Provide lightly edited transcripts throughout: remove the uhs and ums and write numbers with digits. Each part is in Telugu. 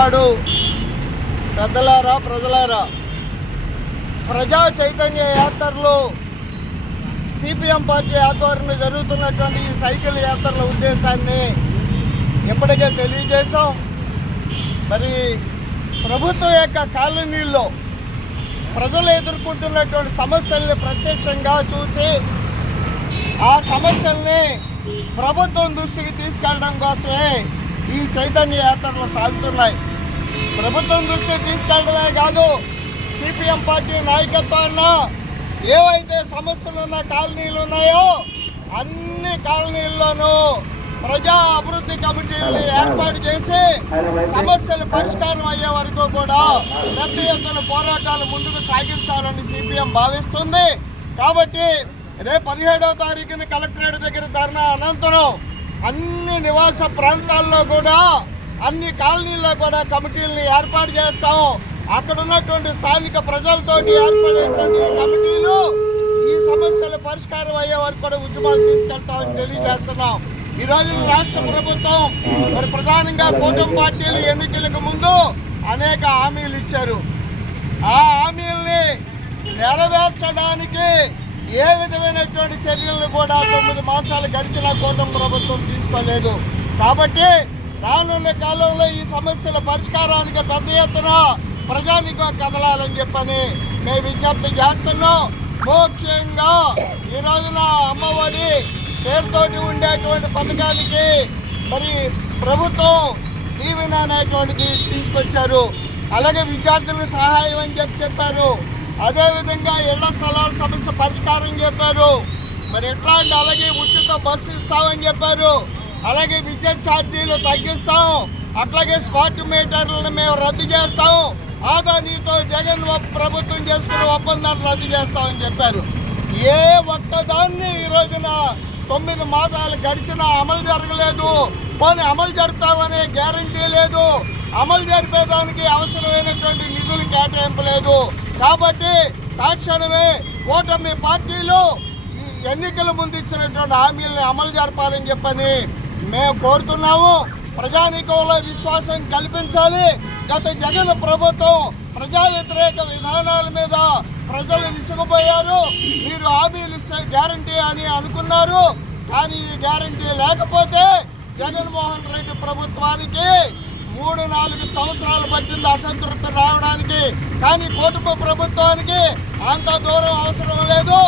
పెద్దపాడు పెద్దలారా, ప్రజలారా, ప్రజా చైతన్య యాత్రలు సిపిఎం పార్టీ ఆధ్వర్యంలో జరుగుతున్నటువంటి ఈ సైకిల్ యాత్రల ఉద్దేశాన్ని ఇప్పటికే తెలియజేశాం. మరి ప్రభుత్వం యొక్క కాలనీల్లో ప్రజలు ఎదుర్కొంటున్నటువంటి సమస్యల్ని ప్రత్యక్షంగా చూసి ఆ సమస్యల్ని ప్రభుత్వం దృష్టికి తీసుకెళ్ళడం కోసమే ఈ చైతన్య యాత్రలు సాగుతున్నాయి. ప్రభుత్వం దృష్టికి తీసుకెళ్ళడమే కాదు, సిపిఎం పార్టీ నాయకత్వాన్న ఏవైతే సమస్యలు ఉన్న కాలనీలు ఉన్నాయో అన్ని కాలనీల్లోనూ ప్రజా అభివృద్ధి కమిటీలను ఏర్పాటు చేసి సమస్యలు పరిష్కారం అయ్యే వరకు కూడా పెద్ద ఎత్తున పోరాటాలు ముందుకు సాగించాలని సిపిఎం భావిస్తుంది. కాబట్టి రేపు 17వ తారీఖున కలెక్టరేట్ దగ్గర ధర్నా అనంతరం అన్ని నివాస ప్రాంతాల్లో కూడా అన్ని కాలనీల్లో కూడా కమిటీలను ఏర్పాటు చేస్తాం. అక్కడ ఉన్నటువంటి స్థానిక ప్రజలతోటి ఏర్పడేటువంటి కమిటీలు ఈ సమస్యల పరిష్కారం అయ్యే వరకు కూడా ఉద్యమాలు తీసుకెళ్తామని తెలియజేస్తున్నాం. ఈ రోజు రాష్ట్ర ప్రభుత్వం మరి ప్రధానంగా కూటమి పార్టీలు ఎన్నికలకు ముందు అనేక హామీలు ఇచ్చారు. ఆ హామీల్ని నెరవేర్చడానికి ఏ విధమైనటువంటి చర్యలను కూడా 9 మాసాలు గడిచిన కూటమి ప్రభుత్వం తీసుకోలేదు. కాబట్టి రానున్న కాలంలో ఈ సమస్యల పరిష్కారానికి పెద్ద ఎత్తున ప్రజానికం కదలాలని చెప్పని మేము విజ్ఞప్తి చేస్తున్నాం. ముఖ్యంగా ఈ రోజున అమ్మఒడి పేరుతోటి ఉండేటువంటి పథకానికి మరి ప్రభుత్వం దీవెన అనేటువంటిది తీసుకొచ్చారు. అలాగే విద్యార్థులకు సహాయం అని చెప్పారు. అదేవిధంగా ఇళ్ల స్థలాల సమస్య పరిష్కారం చెప్పారు. మరి ఎట్లాంటి అలాగే ఉచిత బస్సు ఇస్తామని చెప్పారు. అలాగే విద్యుత్ ఛార్జీలు తగ్గిస్తాం. అట్లాగే స్మార్ట్ మీటర్లను మేము రద్దు చేస్తాం. ఆదానీతో జగన్ ప్రభుత్వం చేసుకున్న ఒప్పందాన్ని రద్దు చేస్తామని చెప్పారు. ఏ ఒక్కదాన్ని ఈ రోజున 9 మాసాలు గడిచినా అమలు జరగలేదు. పోనీ అమలు జరుపుతామనే గ్యారంటీ లేదు. అమలు జరిపేదానికి అవసరమైనటువంటి నిధులు కేటాయింపలేదు. కాబట్టి తక్షణమే కూటమి పార్టీలు ఈ ఎన్నికల ముందు ఇచ్చినటువంటి హామీలను అమలు జరపాలని చెప్పని మేము కోరుతున్నాము. ప్రజానీకంలో విశ్వాసం కల్పించాలి. గత జగన్ ప్రభుత్వం ప్రజా వ్యతిరేక విధానాల మీద ప్రజలు విసిగిపోయారు. మీరు హామీలు ఇస్తే గ్యారంటీ అని అనుకున్నారు. కానీ ఈ గ్యారంటీ లేకపోతే జగన్మోహన్ రెడ్డి ప్రభుత్వానికి 3-4 సంవత్సరాలు పట్టింది అసంతృప్తి రావడానికి. కానీ కూటమి ప్రభుత్వానికి అంత దూరం అవసరం లేదు.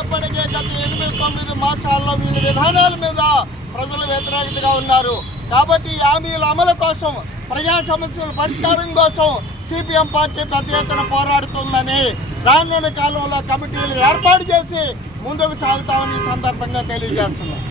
ఎప్పటికే గత 8-9 మాసాల్లో వీళ్ళ విధానాల మీద ప్రజలు వ్యతిరేకతగా ఉన్నారు. కాబట్టి ఈ హామీల అమలు కోసం, ప్రజా సమస్యల పరిష్కారం కోసం సిపిఎం పార్టీ పెద్ద ఎత్తున పోరాడుతుందని రానున్న కాలంలో కమిటీలు ఏర్పాటు చేసి ముందుకు సాగుతామని సందర్భంగా తెలియజేస్తున్నాం.